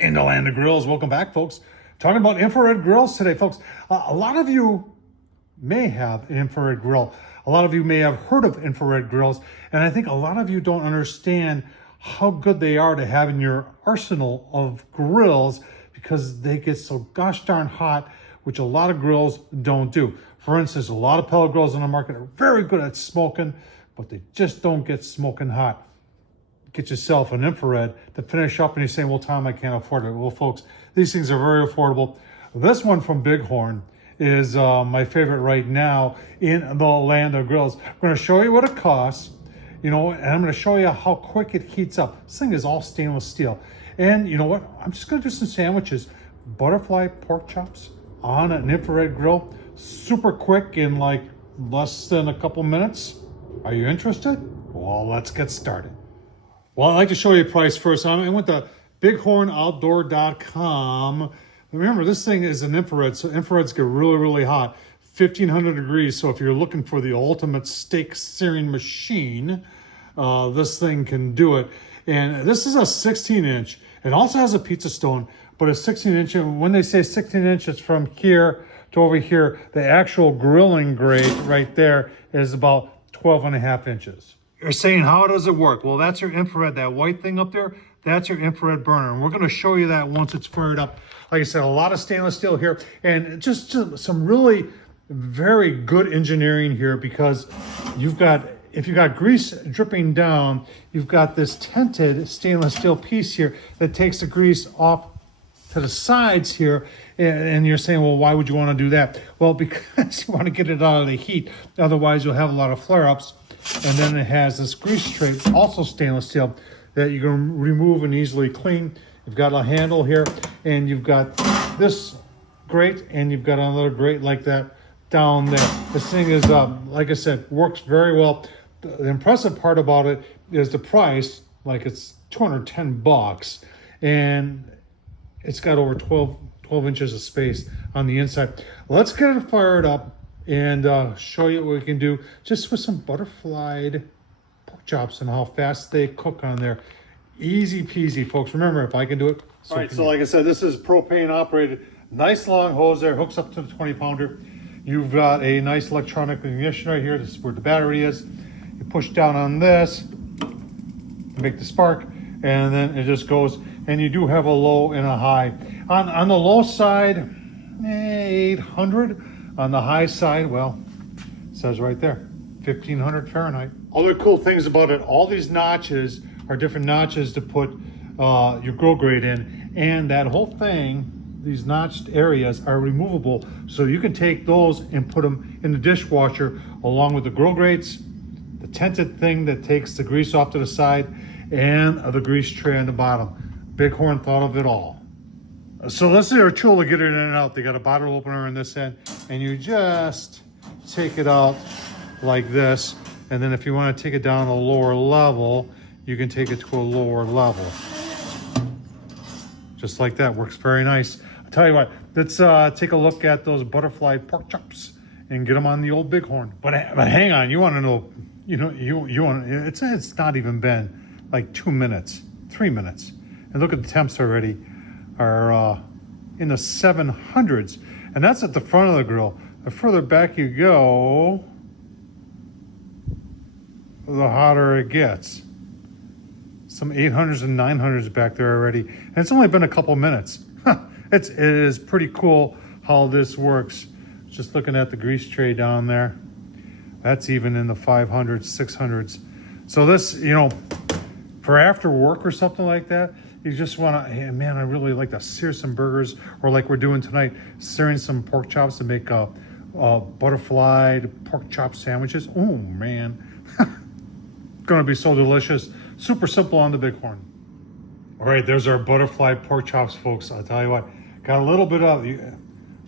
In the land of grills, welcome back, folks. Talking about infrared grills today, folks. A lot of you may have an infrared grill. A lot of you may have heard of infrared grills, and I think a lot of you don't understand how good they are to have in your arsenal of grills because they get so gosh darn hot, which a lot of grills don't do. For instance, a lot of pellet grills on the market are very good at smoking, but they just don't get smoking hot. Get yourself an infrared to finish up, and you're saying, well, Tom, I can't afford it. Well, folks, these things are very affordable. This one from BigHorn is my favorite right now in the land of grills. I'm going to show you what it costs, and I'm going to show you how quick it heats up. This thing is all stainless steel. And you know what? I'm just going to do some sandwiches. Butterfly pork chops on an infrared grill. Super quick in like less than a couple minutes. Are you interested? Well, let's get started. Well, I'd like to show you a price first. I went to BigHornOutdoor.com. Remember, this thing is an infrared, so infrareds get really, really hot. 1,500 degrees, so if you're looking for the ultimate steak searing machine, this thing can do it. And this is a 16-inch. It also has a pizza stone, but a 16-inch, and when they say 16 inches from here to over here, the actual grilling grate right there is about 12.5 inches. You're saying, how does it work? Well, that's your infrared, that white thing up there, that's your infrared burner. And we're going to show you that once it's fired up. Like I said, a lot of stainless steel here, and just some really very good engineering here, because if you've got grease dripping down, you've got this tented stainless steel piece here that takes the grease off to the sides here. And you're saying, well, why would you want to do that? Well, because you want to get it out of the heat. Otherwise, you'll have a lot of flare-ups. And then it has this grease tray, also stainless steel, that you can remove and easily clean. You've got a handle here, and you've got this grate, and you've got another grate like that down there. This thing is, like I said, works very well. The impressive part about it is the price, like it's 210 bucks, and it's got over 12 inches of space on the inside. Let's get it fired up and show you what we can do just with some butterflied pork chops and how fast they cook on there. Easy peasy, folks. Remember, if I can do it, so all right, so like I said, this is propane operated. Nice long hose there, hooks up to the 20-pounder. You've got a nice electronic ignition right here. This is where the battery is. You push down on this to make the spark, and then it just goes. And you do have a low and a high. On the low side, 800. On the high side, well, it says right there, 1,500 Fahrenheit. Other cool things about it, all these notches are different notches to put your grill grate in. And that whole thing, these notched areas are removable. So you can take those and put them in the dishwasher along with the grill grates, the tented thing that takes the grease off to the side, and the grease tray on the bottom. BigHorn thought of it all. So this is their tool to get it in and out. They got a bottle opener on this end, and you just take it out like this. And then if you want to take it down a lower level, you can take it to a lower level. Just like that, works very nice. I'll tell you what, let's take a look at those butterfly pork chops and get them on the old BigHorn. But hang on, you want to know, you want, it's not even been like 2 minutes, 3 minutes. And look at the temps already are in the 700s. And that's at the front of the grill. The further back you go, the hotter it gets. Some 800s and 900s back there already. And it's only been a couple minutes. It is pretty cool how this works. Just looking at the grease tray down there. That's even in the 500s, 600s. So this, for after work or something like that, you just want to, hey, man, I really like to sear some burgers, or like we're doing tonight, searing some pork chops to make butterflied pork chop sandwiches. Oh, man. Going to be so delicious. Super simple on the BigHorn. All right, there's our butterfly pork chops, folks. I'll tell you what, got a little bit of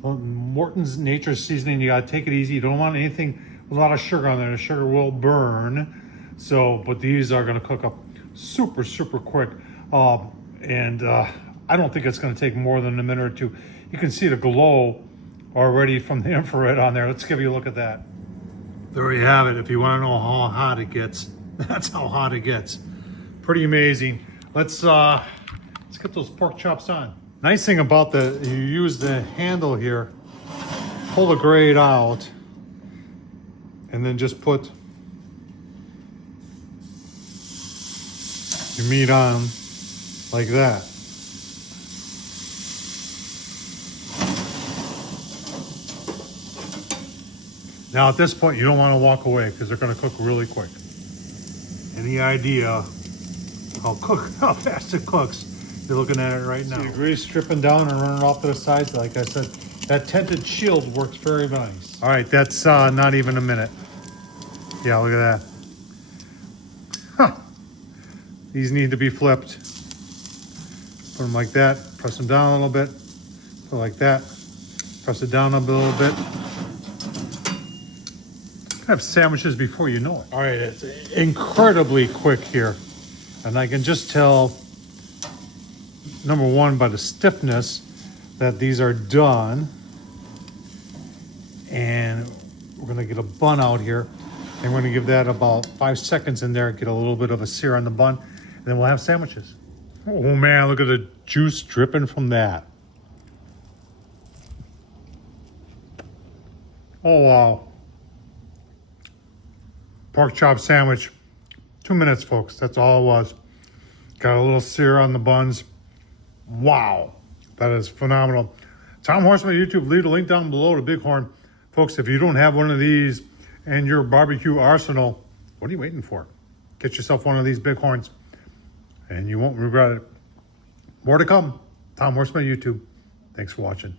Morton's Nature Seasoning. You got to take it easy. You don't want anything with a lot of sugar on there. The sugar will burn. So, but these are going to cook up super, super quick. And I don't think it's going to take more than a minute or two. You can see the glow already from the infrared on there. Let's give you a look at that. There you have it. If you want to know how hot it gets, that's how hot it gets. Pretty amazing. Let's get those pork chops on. Nice thing about you use the handle here, pull the grate out, and then just put your meat on like that. Now at this point, you don't want to walk away because they're going to cook really quick. Any idea how fast it cooks? You're looking at it right now. See the grease dripping down and running off to the sides. Like I said, that tented shield works very nice. All right, that's not even a minute. Yeah, look at that. Huh. These need to be flipped. Put them like that, press them down a little bit, put it like that, press it down a little bit. Have sandwiches before you know it. All right, it's incredibly quick here. And I can just tell, number one, by the stiffness, that these are done. And we're gonna get a bun out here. And we're gonna give that about 5 seconds in there, get a little bit of a sear on the bun, and then we'll have sandwiches. Oh man, look at the juice dripping from that. Oh wow. Pork chop sandwich, 2 minutes, folks. That's all it was. Got a little sear on the buns. Wow, that is phenomenal. Tom Horsman YouTube, leave the link down below to BigHorn. Folks, if you don't have one of these in your barbecue arsenal, what are you waiting for? Get yourself one of these BigHorns and you won't regret it. More to come. Tom Horsman YouTube. Thanks for watching.